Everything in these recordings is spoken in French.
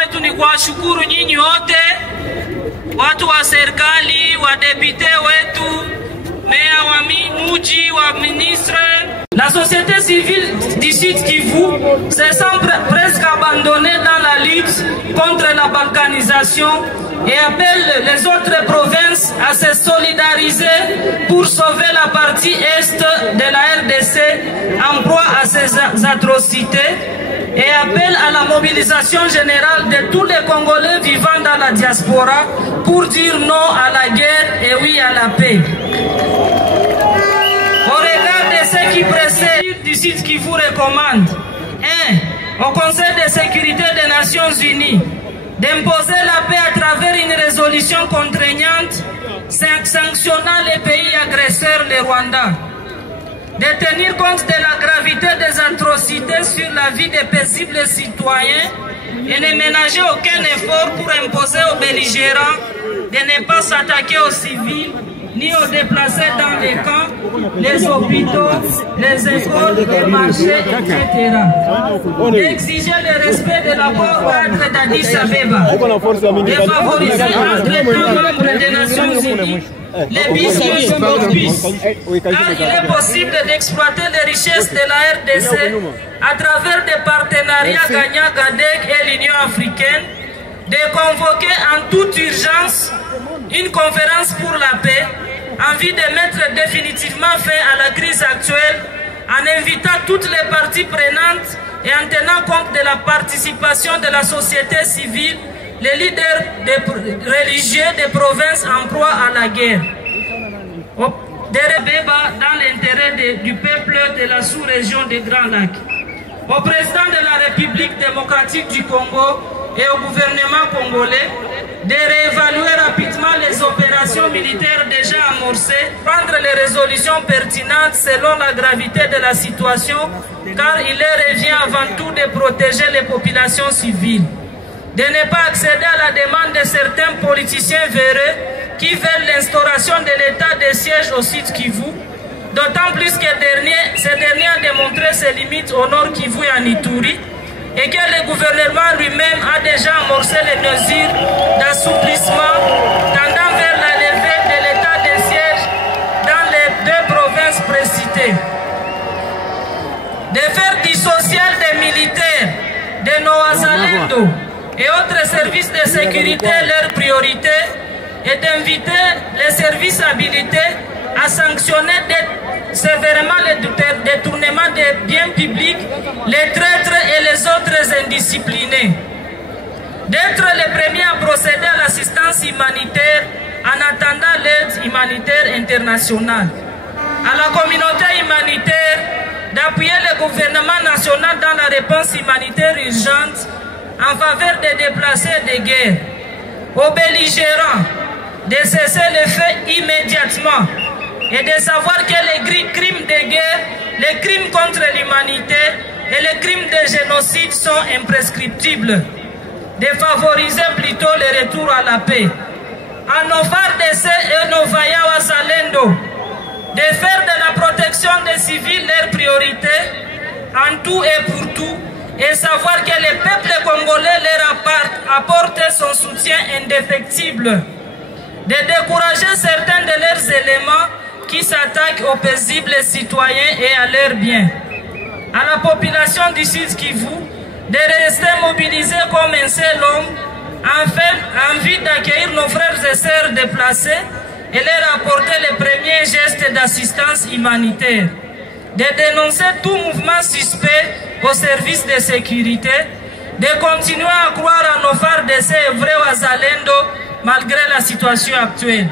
wetu ni kuwashukuru nyinyi wote, watu wa serikali, wadepite wetu, meya wa muji, wa ministre. La société civile du Sud Kivu se sent presque abandonnée dans la lutte contre la balkanisation et appelle les autres provinces à se solidariser pour sauver la partie est de la RDC en proie à ces atrocités, et appelle à la mobilisation générale de tous les Congolais vivant dans la diaspora pour dire non à la guerre et oui à la paix. Au regard de ce qui précède du site qui vous recommande 1. Au Conseil de sécurité des Nations Unies d'imposer la paix à travers une résolution contraignante sanctionnant les pays agresseurs, le Rwanda. De tenir compte de la gravité des atrocités sur la vie des paisibles citoyens et ne ménager aucun effort pour imposer aux belligérants de ne pas s'attaquer aux civils ni aux déplacés dans les camps, les hôpitaux, les écoles, les marchés, etc. D'exiger le respect de l'accord-cadre d'Addis Abeba, de favoriser entre les membres des Nations Unies les business of peace, car il est possible d'exploiter les richesses de la RDC à travers des partenariats gagnant GADEC et l'Union africaine, de convoquer en toute urgence une conférence pour la paix en vue de mettre définitivement fin à la crise actuelle en invitant toutes les parties prenantes et en tenant compte de la participation de la société civile, les leaders religieux des provinces en proie à la guerre. Des débats dans l'intérêt du peuple de la sous-région des Grands Lacs. Au président de la République démocratique du Congo et au gouvernement congolais de réévaluer rapidement les opérations militaires déjà amorcées, prendre les résolutions pertinentes selon la gravité de la situation, car il leur revient avant tout de protéger les populations civiles. De ne pas accéder à la demande de certains politiciens véreux qui veulent l'instauration de l'état de siège au Sud Kivu, d'autant plus que ce dernier a démontré ses limites au Nord Kivu et en Ituri, et que le gouvernement lui-même a déjà amorcé les mesures d'assouplissement tendant vers la levée de l'état de siège dans les deux provinces précitées. De faire du social des militaires, de nos Wazalendo et autres services de sécurité leur priorité, et d'inviter les services habilités à sanctionner sévèrement les détournements des biens publics, les traîtres et les autres indisciplinés. D'être les premiers à procéder à l'assistance humanitaire en attendant l'aide humanitaire internationale. À la communauté humanitaire d'appuyer le gouvernement national dans la réponse humanitaire urgente en faveur des déplacés de guerre. Aux belligérants de cesser les faits immédiatement et de savoir que les crimes de guerre, les crimes contre l'humanité et les crimes de génocide sont imprescriptibles. De favoriser plutôt le retour à la paix. À nos FARDC et nos vaillants Wazalendo, de faire de la protection des civils leur priorité en tout et pour tout, et savoir que le peuple congolais leur apporte son soutien indéfectible. De décourager certains de leurs éléments qui s'attaquent aux paisibles citoyens et à leurs biens. À la population du Sud Kivu, de rester mobilisés comme un seul homme, en vue d'accueillir nos frères et sœurs déplacés et leur apporter les premiers gestes d'assistance humanitaire. De dénoncer tout mouvement suspect au service de sécurité, de continuer à croire à nos FARDC et vrais Wazalendo malgré la situation actuelle.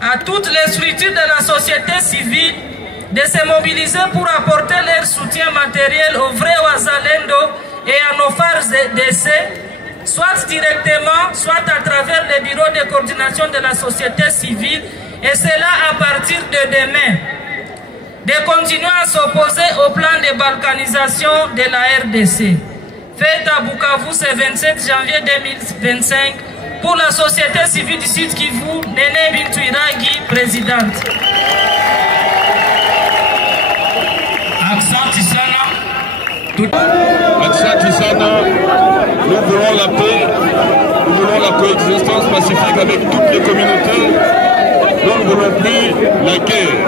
À toutes les structures de la société civile de se mobiliser pour apporter leur soutien matériel aux vrais Wazalendo et à nos FARDC, soit directement, soit à travers les bureaux de coordination de la société civile, et cela à partir de demain. De continuer à s'opposer au plan de balkanisation de la RDC. Fait à Bukavu ce 27 janvier 2025 pour la société civile du Sud Kivu, Néné Bintou Iragi, présidente. Asante sana, nous voulons la paix, nous voulons la coexistence pacifique avec toutes les communautés. Nous ne voulons plus la guerre.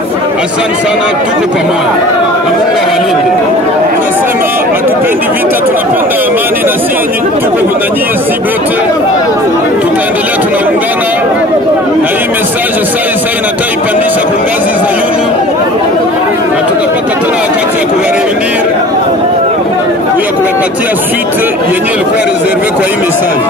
Asante sana, tuko pamoja na Mungu awalinde. Tunasema hatupendi vita, tunapenda amani, na sisi tuko na nyie si bote, tutaendelea tunaungana, na hii message sasa inataka ipandisha kwa ngazi za yulu, na tutapata tena wakati ya kuwareunir ya kuwapatia suite yenye ilikuwa reserve kwa hii message.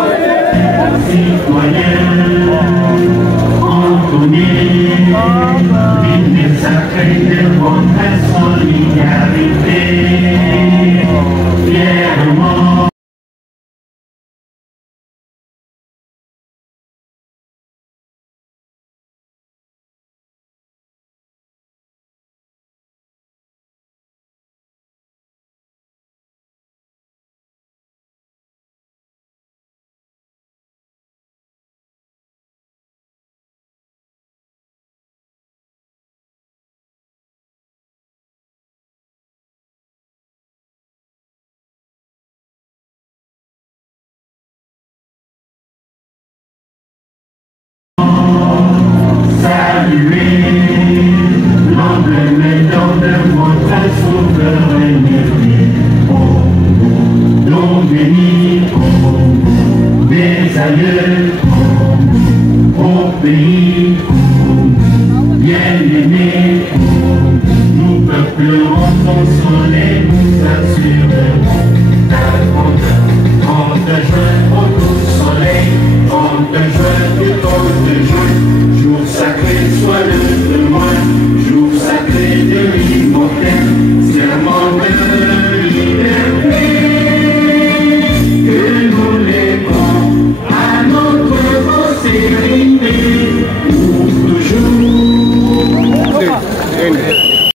On te joue, on te joue,